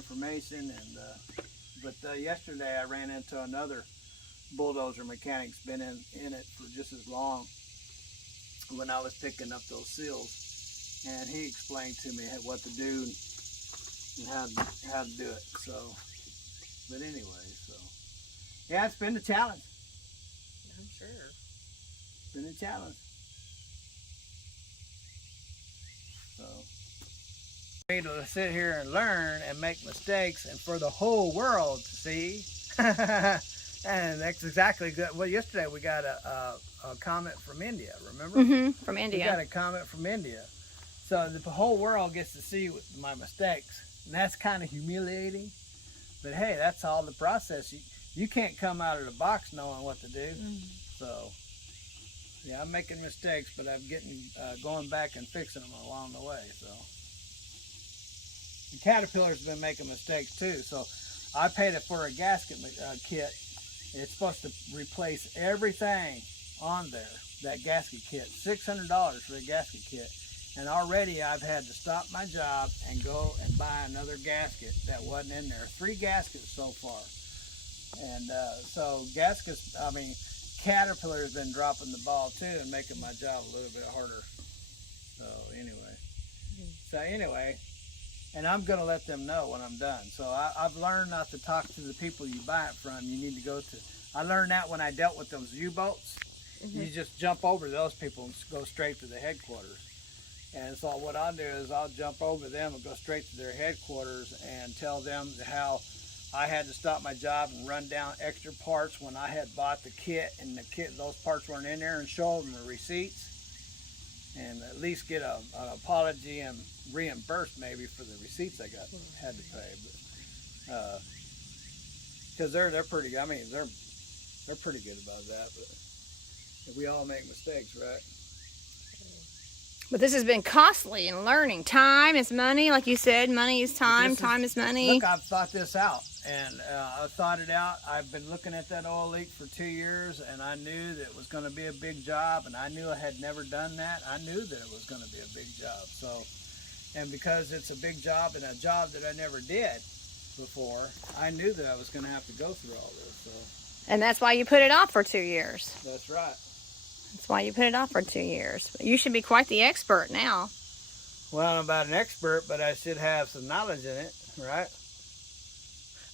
information. And but yesterday I ran into another bulldozer mechanic's been in it for just as long when I was picking up those seals, and he explained to me what to do and how to do it. So, but anyway, so yeah, it's been a challenge. I'm sure. It's been a challenge. So, for me to sit here and learn and make mistakes, and for the whole world to see. And that's exactly good. Well, yesterday we got a comment from India, remember? Mm-hmm, from India. We got a comment from India. So the whole world gets to see my mistakes. And that's kind of humiliating. But hey, that's all the process. You can't come out of the box knowing what to do. So, yeah, I'm making mistakes, but I'm going back and fixing them along the way. So, the Caterpillar's been making mistakes too. So, I paid it for a gasket kit. It's supposed to replace everything on there, that gasket kit. $600 for the gasket kit. And already I've had to stop my job and go and buy another gasket that wasn't in there. 3 gaskets so far. And so gaskets, I mean, Caterpillar has been dropping the ball too and making my job a little bit harder. So anyway, and I'm going to let them know when I'm done. So I've learned not to talk to the people you buy it from. You need to go to, I learned that when I dealt with those U-boats. You just jump over those people and go straight to the headquarters. And so what I'll do is I'll jump over them and go straight to their headquarters and tell them how I had to stop my job and run down extra parts when I had bought the kit, and those parts weren't in there, and show them the receipts. And at least get an apology and reimbursed maybe for the receipts I had to pay, but because they're pretty. I mean, they're pretty good about that. But we all make mistakes, right? But this has been costly and learning. Time is money, like you said. Money is time. Time is money. Look, I've thought this out, and I thought it out. I've been looking at that oil leak for 2 years, and I knew that it was going to be a big job, and I knew I had never done that. I knew that it was going to be a big job. So, and because it's a big job and a job that I never did before, I knew that I was going to have to go through all this. So. And that's why you put it off for 2 years. That's right. That's why you put it off for 2 years. You should be quite the expert now. Well, I'm about an expert, but I should have some knowledge in it, right?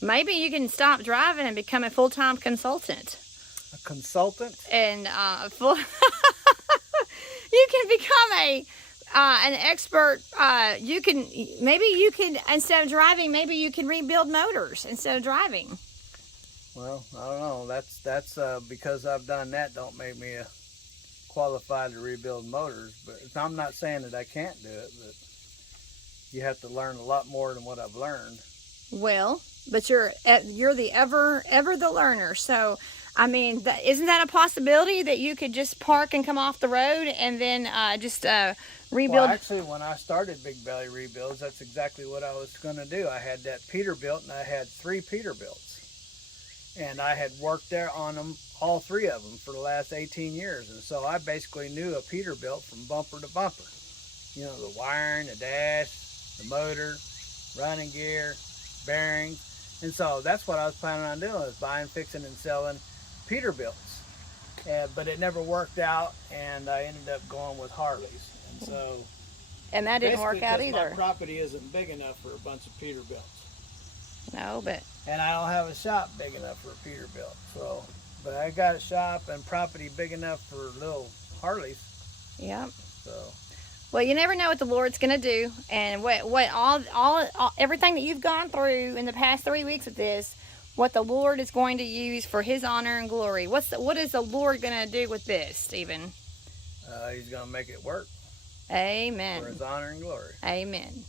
Maybe you can stop driving and become a full-time consultant. A consultant? And you can become an expert. Maybe you can, instead of driving, maybe you can rebuild motors instead of driving. Well, I don't know. That's because I've done that don't make me qualified to rebuild motors. But I'm not saying that I can't do it, but you have to learn a lot more than what I've learned. Well, but you're the ever the learner. So, I mean, isn't that a possibility that you could just park and come off the road and then just rebuild? Well, actually, when I started Big Belly Rebuilds, that's exactly what I was going to do. I had that Peterbilt, and I had 3 Peterbilts. And I had worked there on them, all 3 of them, for the last 18 years. And so I basically knew a Peterbilt from bumper to bumper. You know, the wiring, the dash, the motor, running gear, bearings. And so that's what I was planning on doing, was buying, fixing, and selling Peterbilts. But it never worked out, and I ended up going with Harleys. And so... And that didn't work out either. My property isn't big enough for a bunch of Peterbilts. No, but... And I don't have a shop big enough for a Peterbilt. So, but I got a shop and property big enough for little Harleys. Yep. So... Well, you never know what the Lord's going to do, and everything that you've gone through in the past 3 weeks of this, what the Lord is going to use for His honor and glory. What is the Lord going to do with this, Stephen? He's going to make it work. Amen. For His honor and glory. Amen.